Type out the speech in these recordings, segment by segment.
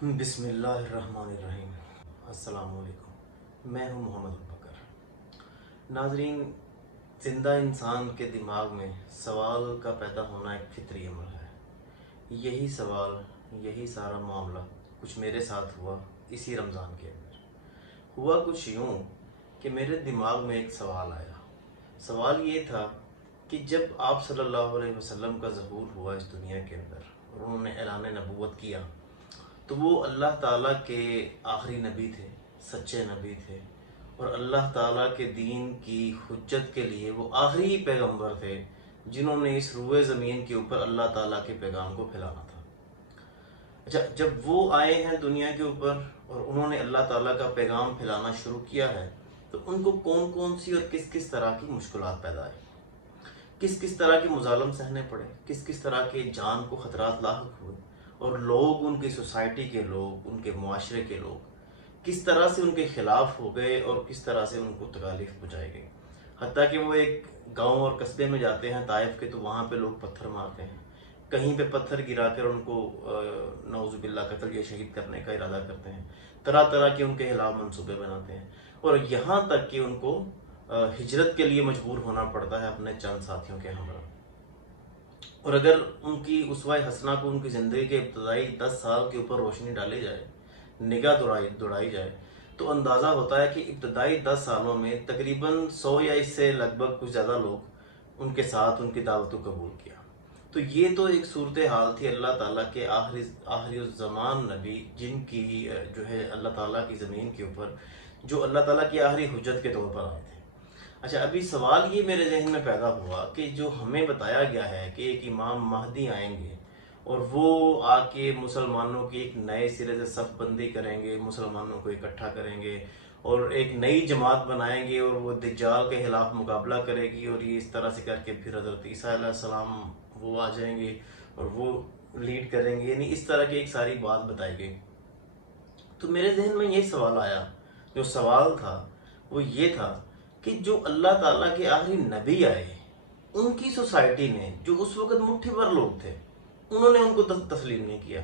बिस्मिल्लाहिर्रहमानिर्रहीम। अस्सलाम वालेकुम। मैं हूं मोहम्मद बकर। नाजरीन, ज़िंदा इंसान के दिमाग में सवाल का पैदा होना एक फितरी अमल है। यही सवाल, यही सारा मामला कुछ मेरे साथ हुआ इसी रमज़ान के अंदर। हुआ कुछ यूँ कि मेरे दिमाग में एक सवाल आया। सवाल ये था कि जब आप सल्लल्लाहु अलैहि वसल्लम का ज़हूर हुआ इस दुनिया के अंदर और उन्होंने ऐलान नबूवत किया, तो वो अल्लाह ताला के आखिरी नबी थे, सच्चे नबी थे, और अल्लाह ताला के दीन की हुज्जत के लिए वो आखिरी पैगंबर थे जिन्होंने इस रुए ज़मीन के ऊपर अल्लाह ताला के पैगाम को फैलाना था। अच्छा, जब वो आए हैं दुनिया के ऊपर और उन्होंने अल्लाह ताला का पैगाम फैलाना शुरू किया है, तो उनको कौन कौन सी और किस किस तरह की मुश्किलात पैदा आई, किस किस तरह के मुजालम सहने पड़े, किस किस तरह के जान को ख़तरात लाहक हुए, और लोग, उनकी सोसाइटी के लोग, उनके मुआशरे के लोग किस तरह से उनके खिलाफ हो गए और किस तरह से उनको तकालीफ पहुँचाई गई। हत्ता कि वो एक गांव और कस्बे में जाते हैं ताइफ के, तो वहाँ पे लोग पत्थर मारते हैं, कहीं पे पत्थर गिराकर उनको नौजुबिल्ला कत्ल या शहीद करने का इरादा करते हैं, तरह तरह के उनके खिलाफ मंसूबे बनाते हैं, और यहाँ तक कि उनको हिजरत के लिए मजबूर होना पड़ता है अपने चंद साथियों के हमरा। और अगर उनकी उसवाए हसना को उनकी ज़िंदगी के इब्तदाई 10 साल के ऊपर रोशनी डाली जाए, निगाह दौड़ाई जाए, तो अंदाज़ा होता है कि इब्तदाई 10 सालों में तकरीबन 100 या इससे लगभग कुछ ज़्यादा लोग उनके साथ उनकी दावत को कबूल किया। तो ये तो एक सूरत हाल थी अल्लाह ताला के आखिरी ज़मान नबी, जिनकी जो है अल्लाह ताला की ज़मीन के ऊपर जो अल्लाह ताला की आखिरी हुज्जत के तौर पर आए थे। अच्छा, अभी सवाल ये मेरे जहन में पैदा हुआ कि जो हमें बताया गया है कि एक इमाम महदी आएंगे और वो आके मुसलमानों की एक नए सिरे से सफ बंदी करेंगे, मुसलमानों को इकट्ठा करेंगे और एक नई जमात बनाएंगे, और वो दज्जाल के खिलाफ मुकाबला करेगी, और ये इस तरह से करके फिर हज़रत ईसा अलैहिस्सलाम वो आ जाएंगे और वो लीड करेंगे, यानी इस तरह की एक सारी बात बताई गई। तो मेरे जहन में ये सवाल आया, जो सवाल था वो ये था कि जो अल्लाह ताला के आखिरी नबी आए, उनकी सोसाइटी ने, जो उस वक्त मुट्ठी भर लोग थे, उन्होंने उनको तस्लीम नहीं किया।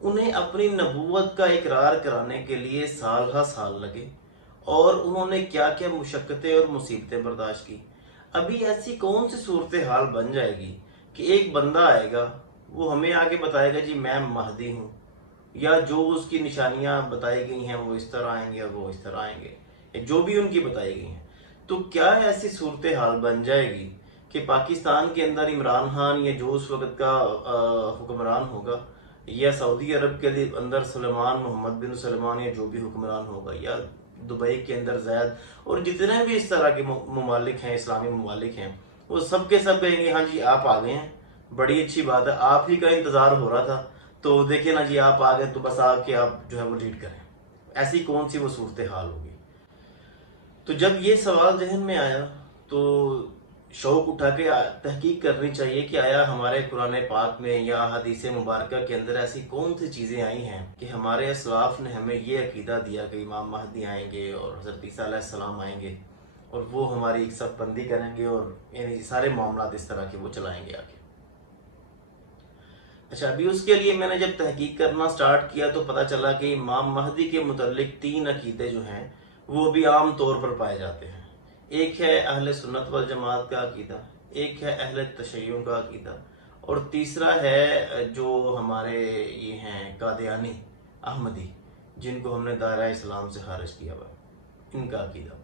उन्हें अपनी नबूवत का इकरार कराने के लिए साल हा साल लगे, और उन्होंने क्या क्या मुशक्क़तें और मुसीबतें बर्दाश्त की। अभी ऐसी कौन सी सूरत हाल बन जाएगी कि एक बंदा आएगा, वो हमें आगे बताएगा जी मैं महदी हूँ, या जो उसकी निशानियाँ बताई गई हैं वो इस तरह आएंगे और वो इस तरह आएंगे, जो भी उनकी बताई गई हैं। तो क्या ऐसी सूरत हाल बन जाएगी कि पाकिस्तान के अंदर इमरान खान या जो उस वक्त का हुक्मरान होगा, या सऊदी अरब के अंदर सलमान, मोहम्मद बिन सलमान, या जो भी हुक्मरान होगा, या दुबई के अंदर जैद, और जितने भी इस तरह के ममालिक हैं, इस्लामी ममालिक हैं, वो सब के सब कहेंगे हाँ जी आप आ गए हैं, बड़ी अच्छी बात है, आप ही का इंतज़ार हो रहा था, तो देखिए ना जी आप आ गए, तो बस आके आप जो है वो लीड करें। ऐसी कौन सी वो सूरत हाल होगी। तो जब ये सवाल जहन में आया तो शौक उठा के तहकीक करनी चाहिए कि आया हमारे कुरान पाक में या हदीस मुबारक के अंदर ऐसी कौन सी चीज़ें आई हैं कि हमारे असलाफ ने हमें ये अकीदा दिया कि इमाम महदी आएंगे और हज़रत ईसा अलैहिस्सलाम आएंगे और वो हमारी एक सफ बंदी करेंगे, और यानी सारे मामला इस तरह के वो चलाएंगे आगे। अच्छा, अभी उसके लिए मैंने जब तहकीक करना स्टार्ट किया तो पता चला कि इमाम महदी के मुतल्लिक 3 अकीदे जो हैं वो भी आम तौर पर पाए जाते हैं। एक है अहले सुन्नत वल जमात का अकीदा, एक है अहले तशय्युं का अकीदा, और तीसरा है जो हमारे ये हैं कादियानी अहमदी, जिनको हमने दायरा इस्लाम से खारिज किया हुआ, इनका अकीदा।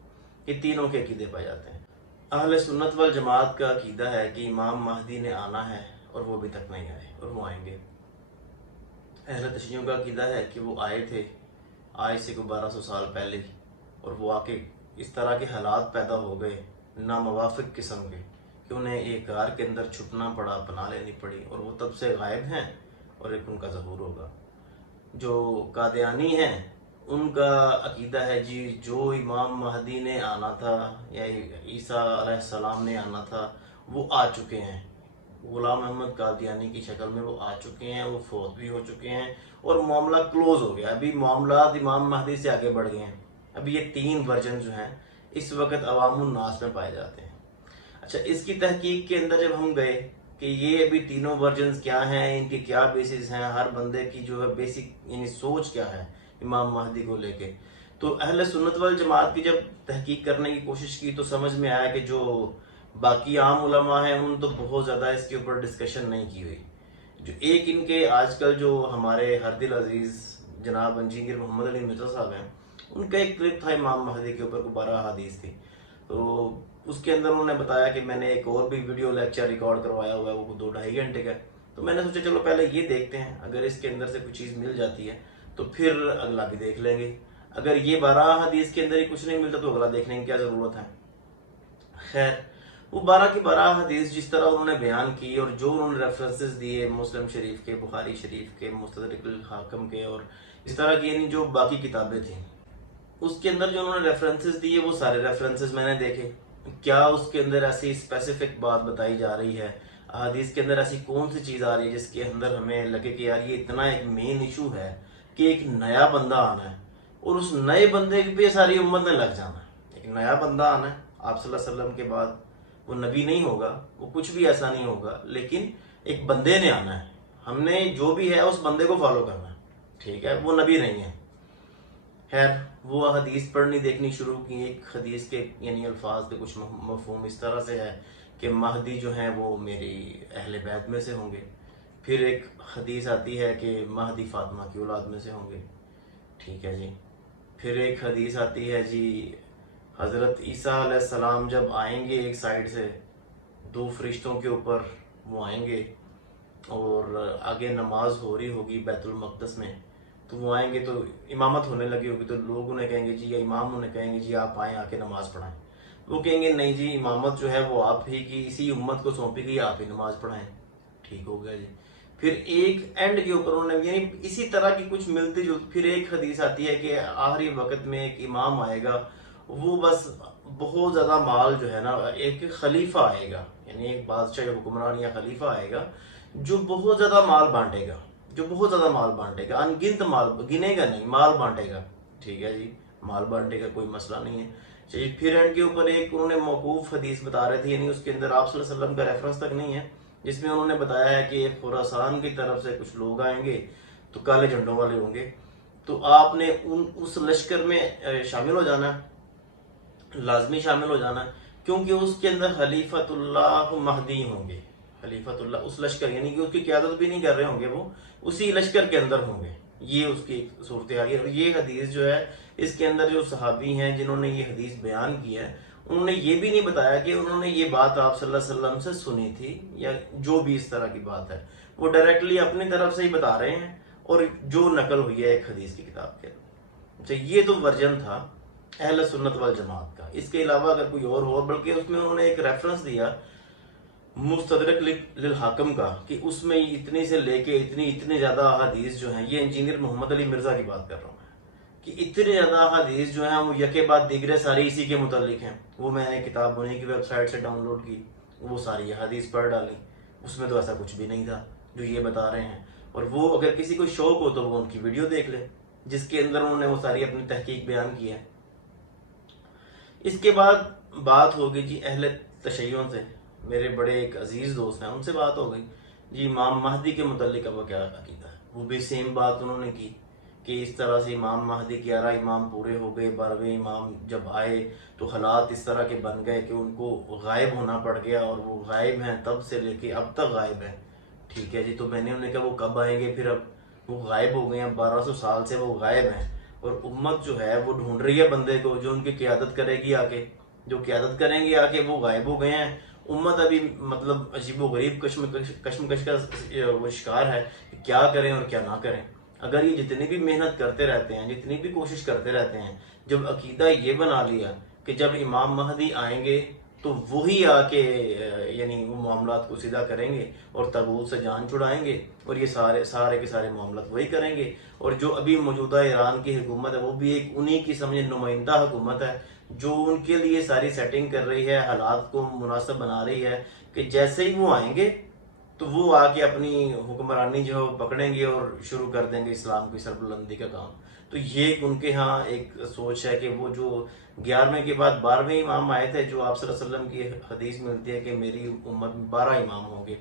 ये तीनों के अकीदे पाए जाते हैं। अहले सुन्नत वल जमात का अकीदा है कि इमाम महदी ने आना है और वो अभी तक नहीं आए और वो आएंगे। अहले तशय्युं का अकीदा है कि वो आए थे आज से 1200 साल पहले, और वो आके इस तरह के हालात पैदा हो गए नामवाफिक किस्म के कि उन्हें एक गार के अंदर छुपना पड़ा, पनाह लेनी पड़ी, और वो तब से गायब हैं, और एक उनका ज़हूर होगा। जो कादियानी हैं उनका अकीदा है जी जो इमाम महदी ने आना था या ईसा अलैहिस्सलाम ने आना था वो आ चुके हैं, गुलाम अहमद कादियानी की शक्ल में वो आ चुके हैं, वो फौत भी हो चुके हैं, और मामला क्लोज हो गया। अभी मामला इमाम महदी से आगे बढ़ गए हैं। अभी ये 3 वर्जन जो हैं इस वक्त अवामुन नास में पाए जाते हैं। अच्छा, इसकी तहकीक के अंदर जब हम गए کہ یہ ابھی تینوں ورژنز کیا ہیں، ان کے کیا بیسز ہیں، ہر بندے کی جو ہے بیسک یعنی سوچ کیا ہے امام مہدی کو لے کے. تو اہل سنت والجماعت کی جب تحقیق کرنے کی کوشش کی تو سمجھ میں آیا کہ جو باقی عام علماء ہیں ان تو بہت زیادہ اس کے اوپر ڈسکشن نہیں کی ہوئی. جو ایک ان کے آج کل جو ہمارے ہر دل عزیز جناب انجینئر محمد علی مرزا صاحب ہیں، ان کا ایک کلپ تھا امام مہدی کے اوپر 12 احادیث تھی. تو اس کے اندر انہوں نے بتایا کہ میں نے ایک اور بھی ویڈیو لیکچر ریکارڈ کروایا ہوا ہے، وہ 2-2.5 گھنٹے کا ہے. تو میں نے سوچا چلو پہلے یہ دیکھتے ہیں، اگر اس کے اندر سے کوئی چیز مل جاتی ہے تو پھر اگلا بھی دیکھ لیں گے. اگر یہ 12 حدیث کے اندر ہی کچھ نہیں ملتا تو اگلا دیکھنے کی کیا ضرورت ہے. خیر، وہ 12 کی 12 حدیث جس طرح انہوں نے بیان کی اور جو انہوں نے ریفرنسز دیے مسلم شریف کے، بخاری شریف کے، مستدرک الحاکم کے اور اس طرح کی یعنی جو باقی کتابیں تھیں، اس کے اندر جو انہوں نے ریفرنسز دیے وہ سارے ریفرنسز میں نے دیکھے. کیا اس کے اندر ایسی اسپیسیفک بات بتائی جا رہی ہے، احادیث کے اندر ایسی کون سی چیز آ رہی ہے جس کے اندر ہمیں لگے کہ یار یہ اتنا ایک مین ایشو ہے کہ ایک نیا بندہ آنا ہے اور اس نئے بندے پہ ساری امت نے لگ جانا ہے. ایک نیا بندہ آنا ہے آپ صلی اللہ علیہ وسلم کے بعد، وہ نبی نہیں ہوگا، وہ کچھ بھی ایسا نہیں ہوگا، لیکن ایک بندے نے آنا ہے. ہم نے جو بھی ہے اس بندے کو فالو کرنا ہے، ٹھیک ہے، وہ نبی نہیں ہے. خیر، وہ حدیث پڑھنی دیکھنی شروع کی. ایک حدیث کے یعنی الفاظ کے کچھ مفہوم اس طرح سے ہے کہ مہدی جو ہیں وہ میری اہل بیت میں سے ہوں گے. پھر ایک حدیث آتی ہے کہ مہدی فاطمہ کی اولاد میں سے ہوں گے، ٹھیک ہے جی. پھر ایک حدیث آتی ہے جی حضرت عیسیٰ علیہ السلام جب آئیں گے ایک سائڈ سے 2 فرشتوں کے اوپر وہ آئیں گے اور آگے نماز ہو رہی ہوگی بیت المقدس میں، تو وہ آئیں گے تو امامت ہونے لگی ہوگی تو لوگ انہیں کہیں گے جی، یا امام انہیں کہیں گے جی آپ آئیں آ کے نماز پڑھائیں. وہ کہیں گے نہیں جی، امامت جو ہے وہ آپ ہی کی اسی امت کو سونپی گئی، آپ ہی نماز پڑھائیں. ٹھیک ہو گیا جی. پھر ایک اینڈ کے اوپر انہوں نے یعنی اسی طرح کی کچھ ملتی جو پھر ایک حدیث آتی ہے کہ آخری وقت میں ایک امام آئے گا، وہ بس بہت زیادہ مال جو ہے نا، ایک خلیفہ آئے گا یعنی ایک بادشاہ یا حکمران یا خلیفہ آئے گا جو بہت زیادہ مال بانٹے گا، جو بہت زیادہ مال بانٹے گا، انگنت مال، گنے گا نہیں، مال بانٹے گا. ٹھیک ہے جی، مال بانٹے گا، کوئی مسئلہ نہیں ہے. چلیے، پھر اینڈ کے اوپر ایک انہوں نے موقوف حدیث بتا رہے تھے، یعنی اس کے اندر آپ صلی اللہ علیہ وسلم کا ریفرنس تک نہیں ہے، جس میں انہوں نے بتایا ہے کہ خراسان کی طرف سے کچھ لوگ آئیں گے تو کالے جھنڈوں والے ہوں گے، تو آپ نے اس لشکر میں شامل ہو جانا ہے، لازمی شامل ہو جانا ہے، کیونکہ اس کے اندر خلیفۃ اللہ مہدی ہوں گے. خلیفۃ اللہ اس لشکر یعنی کہ اس کی قیادت بھی نہیں کر رہے ہوں گے، وہ اسی لشکر کے اندر ہوں گے. یہ اس کی صورتحال ہے. اور یہ حدیث جو ہے اس کے اندر جو صحابی ہیں جنہوں نے یہ حدیث بیان کی ہے، انہوں نے یہ بھی نہیں بتایا کہ انہوں نے یہ بات آپ صلی اللہ علیہ وسلم سے سنی تھی یا جو بھی اس طرح کی بات ہے، وہ ڈائریکٹلی اپنی طرف سے ہی بتا رہے ہیں اور جو نقل ہوئی ہے ایک حدیث کی کتاب کے. اچھا، یہ تو ورژن تھا اہل سنت والجماعت کا. اس کے علاوہ اگر کوئی اور ہو، بلکہ اس میں انہوں نے ایک ریفرنس دیا مستدرک للحاکم کا کہ اس میں اتنی سے لے کے اتنی زیادہ احادیث جو ہیں، یہ انجینئر محمد علی مرزا کی بات کر رہا ہوں میں، کہ اتنے زیادہ احادیث جو ہیں وہ یکے بعد دیگرے ساری اسی کے متعلق ہیں. وہ میں نے کتاب انہیں کی ویب سائٹ سے ڈاؤن لوڈ کی، وہ ساری احادیث پڑھ ڈالی. اس میں تو ایسا کچھ بھی نہیں تھا جو یہ بتا رہے ہیں. اور وہ اگر کسی کو شوق ہو تو وہ ان کی ویڈیو دیکھ لے جس کے اندر انہوں نے وہ ساری اپنی تحقیق بیان کی ہے. اس کے بعد بات ہوگی جی اہل تشیعوں سے. میرے بڑے ایک عزیز دوست ہیں، ان سے بات ہو گئی جی امام مہدی کے متعلق اب کیا عقیدہ ہے. وہ بھی سیم بات انہوں نے کی کہ اس طرح سے امام مہدی 11 امام پورے ہو گئے، 12ویں امام جب آئے تو حالات اس طرح کے بن گئے کہ ان کو غائب ہونا پڑ گیا، اور وہ غائب ہیں تب سے لے کے اب تک غائب ہیں. ٹھیک ہے جی. تو میں نے انہیں کہا وہ کب آئیں گے؟ پھر اب وہ غائب ہو گئے ہیں، 1200 سال سے وہ غائب ہیں، اور امت جو ہے وہ ڈھونڈ رہی ہے بندے کو جو ان کی قیادت کرے گی آ کے، جو قیادت کریں گے آ کے. وہ غائب ہو گئے ہیں. امت ابھی مطلب عجیب و غریب کشمکش کا وہ شکار ہے کہ کیا کریں اور کیا نہ کریں. اگر یہ جتنی بھی محنت کرتے رہتے ہیں، جتنی بھی کوشش کرتے رہتے ہیں، جب عقیدہ یہ بنا لیا کہ جب امام مہدی آئیں گے تو وہی آ کے یعنی وہ معاملات کو سیدھا کریں گے اور تاغوت سے جان چھڑائیں گے، اور یہ سارے کے سارے معاملات وہی کریں گے. اور جو ابھی موجودہ ایران کی حکومت ہے وہ بھی ایک انہی کی سمجھے نمائندہ حکومت ہے جو ان کے لیے ساری سیٹنگ کر رہی ہے، حالات کو مناسب بنا رہی ہے کہ جیسے ہی وہ آئیں گے تو وہ آ کے اپنی حکمرانی جو پکڑیں گے اور شروع کر دیں گے اسلام کی سربلندی کا کام. تو یہ ان کے ہاں ایک سوچ ہے کہ وہ جو 11ویں کے بعد 12ویں امام آئے تھے، جو آپ صلی اللہ علیہ وسلم کی حدیث ملتی ہے کہ میری امت میں 12 امام ہوں گے،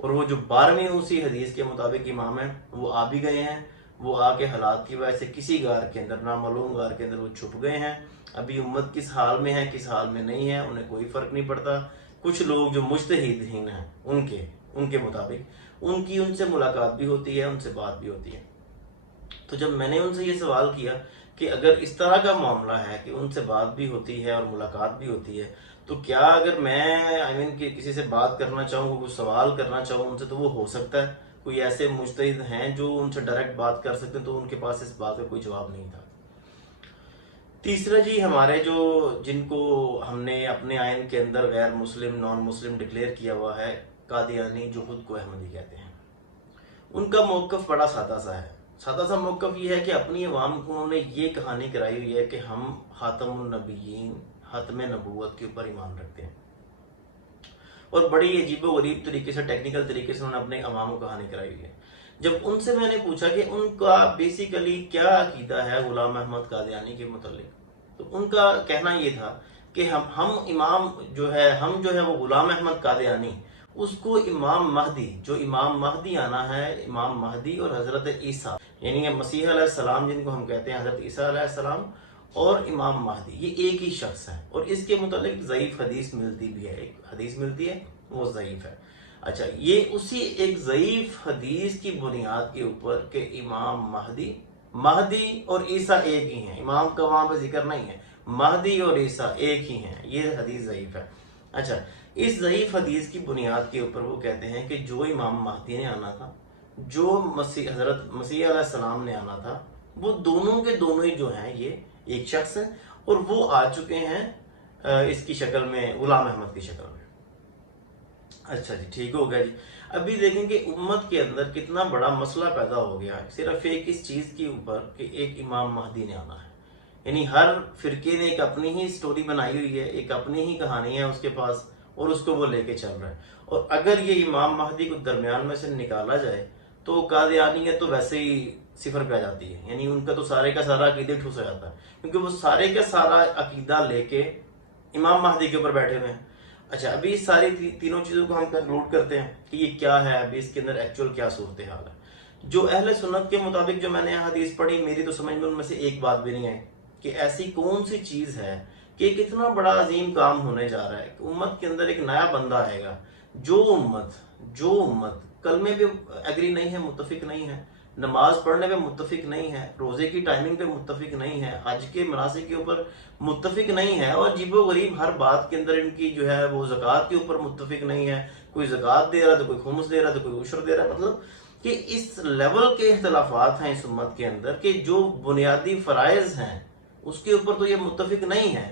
और वो जो 12वीं उसी हदीस के मुताबिक इमाम है, वो आ भी गए हैं। वो आके हालात की वजह से किसी गार के अंदर, नामालूम गार के अंदर वो छुप गए हैं। अभी उम्मत किस हाल में है किस हाल में नहीं है उन्हें कोई फर्क नहीं पड़ता। कुछ लोग जो मुज्तहिदीन हैं उनके मुताबिक उनकी उनसे मुलाकात भी होती है, उनसे बात भी होती है। तो जब मैंने उनसे ये सवाल किया कि अगर इस तरह का मामला है कि उनसे बात भी होती है और मुलाकात भी होती है, तो क्या अगर मैं कि किसी से बात करना चाहूँ, कोई सवाल करना चाहूँ उनसे, तो वो हो सकता है? कोई ऐसे मुज्तहिद हैं जो उनसे डायरेक्ट बात कर सकते हैं? तो उनके पास इस बात का कोई जवाब नहीं था। तीसरा जी, हमारे जो जिनको हमने अपने आइन के अंदर गैर मुस्लिम, नॉन मुस्लिम डिक्लेयर किया हुआ है, कादियानी, जो खुद को अहमदी कहते हैं, उनका मौक़िफ़ बड़ा सादा सा है। सादा सा मौक़िफ़ ये है कि अपनी अवाम को उन्होंने ये कहानी कराई हुई है कि हम ख़ातमुन नबिय्यीन, ख़ातमे नबूवत के ऊपर ईमान रखते हैं, और बड़ी अजीबो गरीब तरीके से, टेक्निकल तरीके से उन्होंने अपने अवाम को कहानी कराई हुई है। जब उनसे मैंने पूछा कि उनका बेसिकली क्या अकीदा है गुलाम अहमद कादियानी के मुतालिक, तो उनका कहना ये था कि हम इमाम जो है वो गुलाम अहमद कादियानी, उसको इमाम महदी, जो इमाम महदी आना है, इमाम महदी और हज़रत ईसा, यानी मसीह अलैहिस्सलाम जिनको हम कहते हैं, हज़रत ईसा अलैहिस्सलाम और इमाम महदी, ये एक ही शख्स है। और इसके मुतालिक ज़ईफ़ हदीस मिलती भी है, एक हदीस मिलती है वो ज़ईफ़ है। अच्छा, ये उसी एक ज़ईफ़ हदीस की बुनियाद के ऊपर कि इमाम महदी और ईसा एक ही हैं, इमाम का वहाँ पर जिक्र नहीं है, महदी और ईसा एक ही हैं, ये हदीस ज़ईफ़ है। अच्छा, इस ज़ईफ़ हदीस की बुनियाद के ऊपर वो कहते हैं कि जो इमाम महदी ने आना था, जो हज़रत मसीह अलैहिस्सलाम ने आना था, वो दोनों के दोनों ही जो हैं ये एक शख्स है, और वो आ चुके हैं इसकी शक्ल में, गुलाम अहमद की शक्ल में। अच्छा जी, ठीक हो गया जी। अभी देखें कि उम्मत के अंदर कितना बड़ा मसला पैदा हो गया है सिर्फ एक इस चीज़ के ऊपर कि एक इमाम महदी ने आना है। यानी हर फिरके ने एक अपनी ही स्टोरी बनाई हुई है, एक अपनी ही कहानी है उसके पास, और उसको वो लेके चल रहा है। और अगर ये इमाम महदी को दरमियान में से निकाला जाए तो कादियानियत तो वैसे ही सिफर पे आ जाती है, यानी उनका तो सारे का सारा अकीदे ठुस हो जाता है, क्योंकि वो सारे का सारा अकीदा लेके इमाम महदी के ऊपर बैठे हुए हैं। अच्छा, अभी इस सारी तीनों चीज़ों को हम कंक्लूड करते हैं कि ये क्या है, अभी इसके अंदर एक्चुअल क्या सूरत हाल है। जो अहले सुन्नत के मुताबिक जो मैंने हदीस पढ़ी, मेरी तो समझ में उनमें से एक बात भी नहीं आई कि ऐसी कौन सी चीज़ है कि कितना बड़ा अजीम काम होने जा रहा है, उम्मत के अंदर एक नया बंदा आएगा। जो उम्मत कलमे पे एग्री नहीं है, मुत्तफिक नहीं है, नमाज पढ़ने पे मुत्तफिक नहीं है, रोजे की टाइमिंग पे मुत्तफिक नहीं है, हज के मनासिक के ऊपर मुत्तफिक नहीं है, और अजीबो गरीब हर बात के अंदर इनकी जो है वो ज़कात के ऊपर मुत्तफिक नहीं है। कोई ज़कात दे रहा है तो कोई खुम्स दे रहा है तो कोई उशर दे रहा है। मतलब कि इस लेवल के इख्तलाफात हैं इस उम्मत के अंदर कि जो बुनियादी फ़राइज़ हैं उसके ऊपर तो ये मुत्तफिक नहीं है,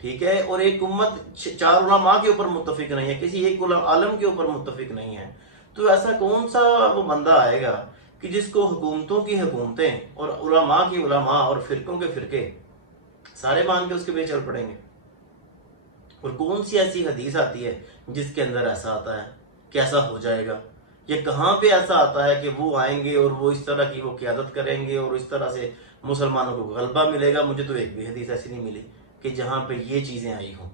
ठीक है। और एक उम्मत 4 उलमा के ऊपर मुत्तफिक नहीं है, किसी एक आलम के ऊपर मुत्तफिक नहीं है। तो ऐसा कौन सा वो बंदा आएगा कि जिसको हुकूमतों की हुकूमतें और उलमा की उलमा और फिरकों के फिरके सारे मान के उसके पीछे चल पड़ेंगे? और कौन सी ऐसी हदीस आती है जिसके अंदर ऐसा आता है? कैसा हो जाएगा? ये कहाँ पे ऐसा आता है कि वो आएंगे और वो इस तरह की वो क़यादत करेंगे और इस तरह से मुसलमानों को गलबा मिलेगा? मुझे तो एक भी हदीस ऐसी नहीं मिली कि जहाँ पे ये चीज़ें आई हों।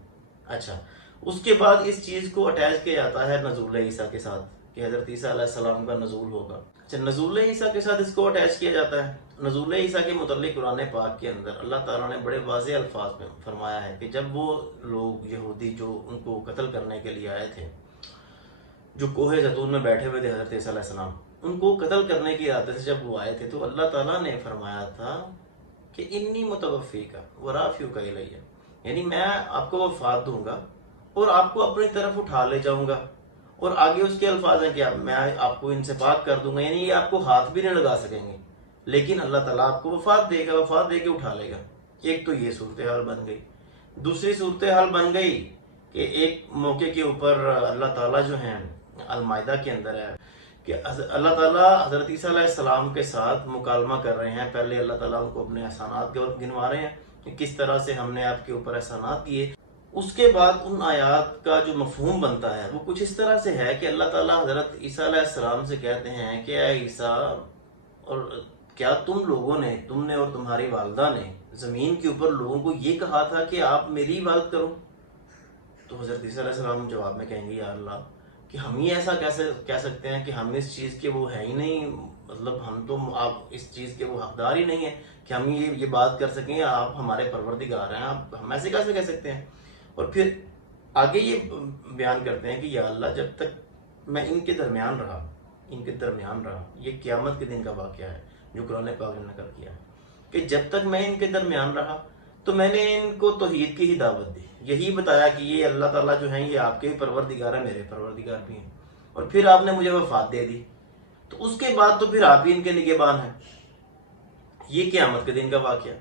अच्छा, उसके बाद इस चीज़ को अटैच किया जाता है नज़ूल ईसा के साथ कि हज़रत ईसा अलैहिस्सलाम का नज़ूल होगा। अच्छा, नज़ूल ईसा के साथ इसको अटैच किया जाता है। नज़ूल ईसा के मुतल्लिक़ कुरान पाक के अंदर अल्लाह ताला ने बड़े वाज़ेह अल्फाज में फरमाया है कि जब वो लोग यहूदी जो उनको कत्ल करने के लिए आए थे, जो कोहे ज़ैतून में बैठे हुए थे हज़रत ईसा अलैहिस्सलाम, उनको कत्ल करने की इरादे से जब वो आए थे, तो अल्लाह ताला ने फरमाया था कि इन्नी मुतवफ़्फ़ीका व राफ़ियुका इलैया, यानी मैं आपको वफ़ात दूंगा और आपको अपनी तरफ उठा ले जाऊंगा। और आगे उसके अल्फाज हैं क्या, मैं आपको इनसे पाक कर दूंगा, यानी ये आपको हाथ भी नहीं लगा सकेंगे, लेकिन अल्लाह ताला आपको वफ़ात देगा, वफ़ात दे के उठा लेगा। एक तो ये सूरत हाल बन गई। दूसरी सूरत हाल बन गई कि एक मौके के ऊपर अल्लाह ताला जो है अल-माइदा के अंदर है कि अल्लाह ताला हज़रत ईसा अलैहिस्सलाम के साथ मुकालमा कर रहे हैं। पहले अल्लाह ताला उनको अपने एहसानात गिनवा रहे हैं कि किस तरह से हमने आपके ऊपर एहसानात किए। उसके बाद उन आयात का जो मफहूम बनता है वो कुछ इस तरह से है कि अल्लाह ताला हज़रत ईसा अलैहिस्सलाम से कहते हैं कि ऐ ईसा, और क्या तुमने और तुम्हारी वालदा ने ज़मीन के ऊपर लोगों को ये कहा था कि आप मेरी इबादत करो? तो हज़रत ईसा अलैहिस्सलाम जवाब में कहेंगे, या अल्लाह, کہ ہم ہی ایسا کیسے کہہ سکتے ہیں کہ ہم اس چیز کے وہ ہے ہی نہیں، مطلب ہم تو آپ اس چیز کے وہ حقدار ہی نہیں ہیں کہ ہم یہ بات کر سکیں، آپ ہمارے پروردگار ہیں، آپ ہم ایسے کیسے کہہ سکتے ہیں؟ اور پھر آگے یہ بیان کرتے ہیں کہ یا اللہ جب تک میں ان کے درمیان رہا، یہ قیامت کے دن کا واقعہ ہے جو قرآن پاک نے نقل کیا ہے کہ جب تک میں ان کے درمیان رہا تو میں نے ان کو توحید کی ہی دعوت دی، یہی بتایا کہ یہ اللہ تعالیٰ جو ہیں یہ آپ کے پروردگار ہیں، میرے پروردگار بھی ہیں، اور پھر آپ نے مجھے وفات دے دی، تو اس کے بعد تو پھر آپ ہی ان کے نگہبان ہیں۔ یہ قیامت کے دن کا واقعہ۔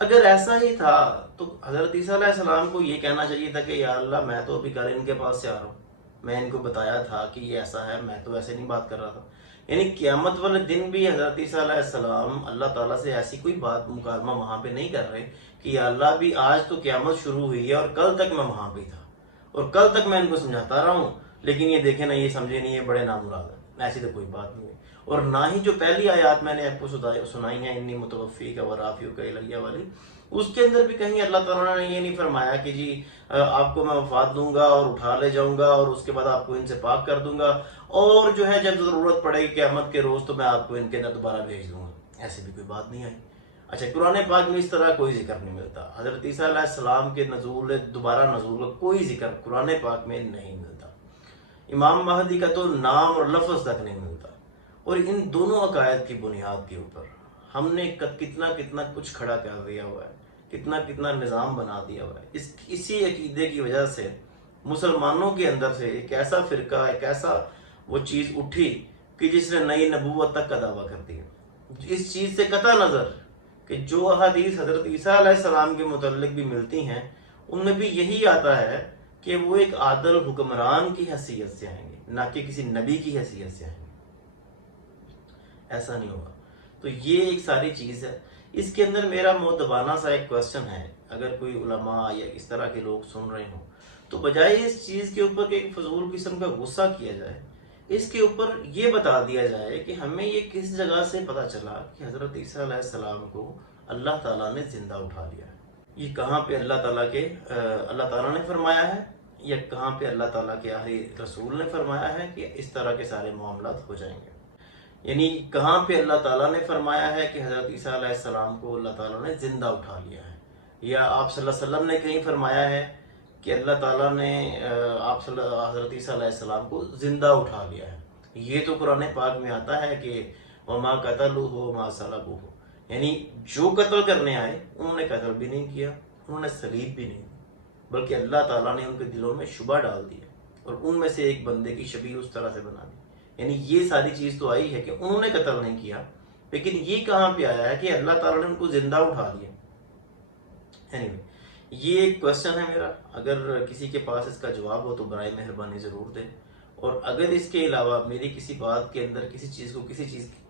اگر ایسا ہی تھا تو حضرت عیسیٰ علیہ السلام کو یہ کہنا چاہیے تھا کہ یا اللہ میں تو ابھی کل ان کے پاس سے آ رہا ہوں، میں ان کو بتایا تھا کہ یہ ایسا ہے، میں تو ایسے نہیں بات کر رہا تھا۔ یعنی قیامت والے دن بھی حضرت عیسیٰ علیہ السلام اللہ تعالیٰ سے ایسی کوئی بات مکالمہ وہاں پہ نہیں کر رہے کہ یا اللہ بھی آج تو قیامت شروع ہوئی ہے اور کل تک میں وہاں پہ تھا اور کل تک میں ان کو سمجھاتا رہا ہوں، لیکن یہ دیکھیں نا، یہ سمجھے نہیں، یہ بڑے نامراد ہیں۔ ایسی تو کوئی بات نہیں ہے۔ اور نہ ہی جو پہلی آیات میں نے آپ کو سنائی ہیں، انی متوفی کا ورافیو کا الیہ والی، اس کے اندر بھی کہیں اللہ تعالیٰ نے یہ نہیں فرمایا کہ جی آپ کو میں وفات دوں گا اور اٹھا لے جاؤں گا اور اس کے بعد آپ کو ان سے پاک کر دوں گا، اور جو ہے جب ضرورت پڑے گی قیامت کے روز تو میں آپ کو ان کے اندر دوبارہ بھیج دوں گا۔ ایسی بھی کوئی بات نہیں آئی۔ اچھا، قرآن پاک میں اس طرح کوئی ذکر نہیں ملتا، حضرت عیسیٰ علیہ السلام کے دوبارہ نزول کا کوئی ذکر قرآن پاک میں نہیں ملتا، امام مہدی کا تو نام اور لفظ تک نہیں ملتا۔ اور ان دونوں عقائد کی بنیاد کے اوپر ہم نے کتنا کچھ کھڑا کر دیا ہوا ہے، کتنا نظام بنا دیا ہوا ہے۔ اسی عقیدے کی وجہ سے مسلمانوں کے اندر سے ایک ایسا فرقہ، ایک ایسا وہ چیز اٹھی کہ جس نے نئی نبوت تک کا دعویٰ کر دیا، اس چیز سے قطع نظر کہ جو احادیث حضرت عیسیٰ علیہ السلام کے متعلق بھی ملتی ہیں ان میں بھی یہی آتا ہے کہ وہ ایک عادل حکمران کی حیثیت سے آئیں گے، نہ کہ کسی نبی کی حیثیت سے آئیں گے۔ ایسا نہیں ہوگا۔ تو یہ ایک ساری چیز ہے۔ اس کے اندر میرا مؤدبانہ سا ایک کوشچن ہے، اگر کوئی علماء یا اس طرح کے لوگ سن رہے ہوں تو بجائے اس چیز کے اوپر کہ ایک فضول قسم کا غصہ کیا جائے، اس کے اوپر یہ بتا دیا جائے کہ ہمیں یہ کس جگہ سے پتا چلا کہ حضرت عیسیٰ علیہ السلام کو اللہ تعالیٰ نے زندہ اٹھا لیا ہے۔ یہ کہاں پہ اللہ تعالیٰ نے فرمایا ہے یا کہاں پہ اللہ تعالیٰ کے آخری رسول نے فرمایا ہے کہ اس طرح کے سارے معاملات ہو جائیں گے؟ یعنی کہاں پہ اللہ تعالیٰ نے فرمایا ہے کہ حضرت عیسیٰ علیہ السلام کو اللہ تعالیٰ نے زندہ اٹھا لیا ہے، یا آپ صلی اللہ علیہ وسلم نے کہیں فرمایا ہے کہ اللہ تعالیٰ نے حضرت عیسیٰ علیہ السلام کو زندہ اٹھا لیا ہے؟ یہ تو قرآن پاک میں آتا ہے کہ وما قتلوہ وما صلبوہ، یعنی جو قتل کرنے آئے انہوں نے قتل بھی نہیں کیا، انہوں نے صلیب بھی نہیں، بلکہ اللہ تعالیٰ نے ان کے دلوں میں شبہ ڈال دیا اور ان میں سے ایک بندے کی شبیہ اس طرح سے بنا دی۔ یعنی یہ ساری چیز تو آئی ہے کہ انہوں نے قتل نہیں کیا، لیکن یہ کہاں پہ آیا ہے کہ اللہ تعالیٰ نے ان کو زندہ اٹھا لیا؟ یہ ایک کوشچن ہے میرا، اگر کسی کے پاس اس کا جواب ہو تو برائے مہربانی ضرور دیں، اور اگر اس کے علاوہ میری کسی بات کے اندر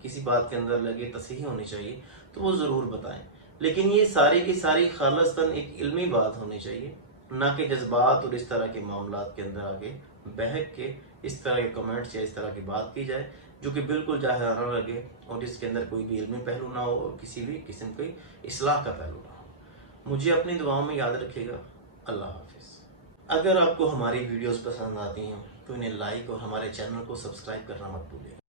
کسی بات کے اندر لگے تصحیح ہونی چاہیے تو وہ ضرور بتائیں، لیکن یہ ساری کی ساری خالصتاً ایک علمی بات ہونی چاہیے، نہ کہ جذبات اور اس طرح کے معاملات کے اندر آگے بہک کے اس طرح کے کمنٹس یا اس طرح کی بات کی جائے جو کہ بالکل جاہلانہ لگے اور جس کے اندر کوئی بھی علمی پہلو نہ ہو اور کسی بھی قسم کی اصلاح کا پہلو نہ ہو۔ مجھے اپنی دعاؤں میں یاد رکھے گا۔ اللہ حافظ۔ اگر آپ کو ہماری ویڈیوز پسند آتی ہیں تو انہیں لائک اور ہمارے چینل کو سبسکرائب کرنا مت بھولیں۔